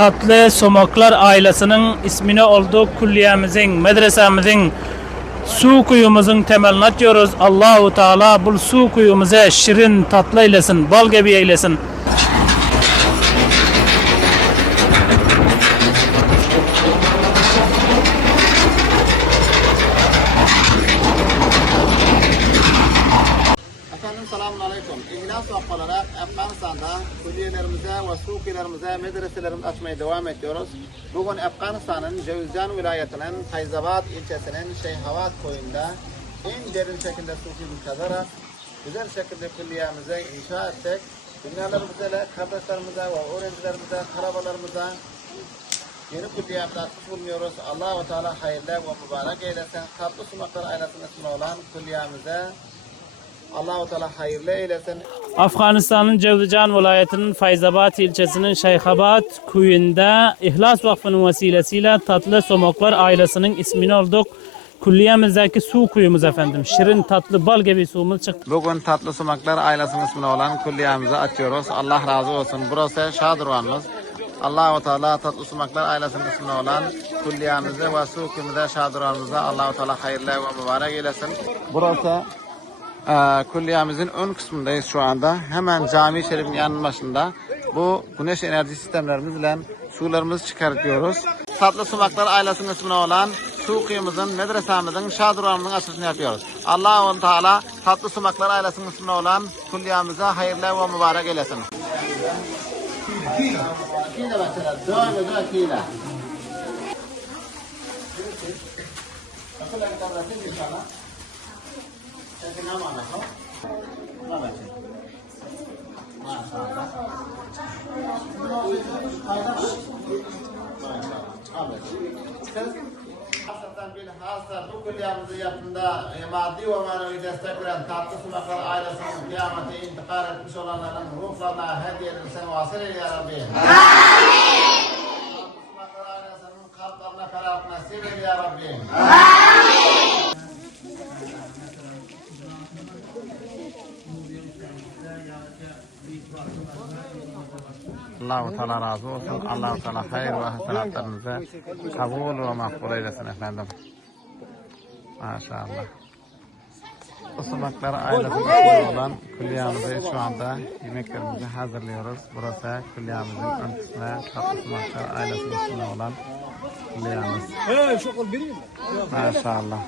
Tatlı Somaklar ailesinin ismini olduk kulliyemizin, medresemizin su kuyumuzun temelini atıyoruz. Allahu Teala bu su kuyumuza şirin tatlı eylesin, bal gibi eylesin. Efendim selamun aleyküm. İhlas Vakfı olarak Afganistan'da külliyelerimize ve sukilerimize medreselerimizi açmaya devam ediyoruz. Bugün Afganistan'ın Cevizcan vilayetinin Fayzabad ilçesinin Şeyhavat köyünde en derin şekilde sukimizi kazarak güzel şekilde külliyemize inşa ettik. Dünyalarımıza, kardeşlerimize ve öğrencilerimize, kalabalarımıza yeni külliyemde açmış bulunuyoruz. Allah-u Teala hayırlı ve mübarek eylesin. Tatlı sumaklar ailesinin ismi olan külliyemize Allah-u Teala hayırlı eylesin. Afganistan'ın Cevdican vilayetinin Fayzabad ilçesinin Şeyhabad köyünde İhlas Vakfı'nın vesilesiyle Tatlı Somoklar ailesinin ismini olduk. Kulliyemizdeki su kuyumuz efendim. Şirin tatlı bal gibi suyumuz çıktı. Bugün Tatlı Sumaklar ailesinin ismine olan külliyemizi açıyoruz. Allah razı olsun. Burası Şadırvanımız. Allah-u Teala Tatlı Sumaklar ailesinin ismine olan külliyemizi ve sukimize Şadırvanımıza Allah-u Teala hayırlı ve mübarek eylesin. Burası e, ön kısmındayız şu anda. Hemen cami şerifin yanının başında. Bu güneş enerji sistemlerimizle sularımızı çıkartıyoruz. Tatlı Sumaklar ailesinin ismine olan kuyumuzun, medresemizin, şadurvanımızın açılışını yapıyoruz. Allah-u Teala Tatlı Sumaklar ailesinin ismine olan külliyemize hayırlı ve mübarek eylesin. Kile mesela, dua ve dua kile. Hasreten bilhassa bu külliyemizin yapında e, maddi ve manevi destek veren tatlı sunaklar ailesinin kıyamete intikal etmiş olanların ruhlarına hediye edilsin vasıl eyle ya Rabbi. Amin. Tatlı sunaklar ailesinin kalplerine ferah nasip eyle ya Rabbi. Allah-u Teala razı olsun. Allah-u Teala hayır ve hasenatlarınızı kabul ve makbul eylesin efendim. Maşallah. Osmanlıklar ailesinin olan külliyamızı şu anda yemeklerimizi hazırlıyoruz. Burası külliyamızın ön kısmı. Osmanlıklar ailesinin ismine olan külliyamız. Maşallah.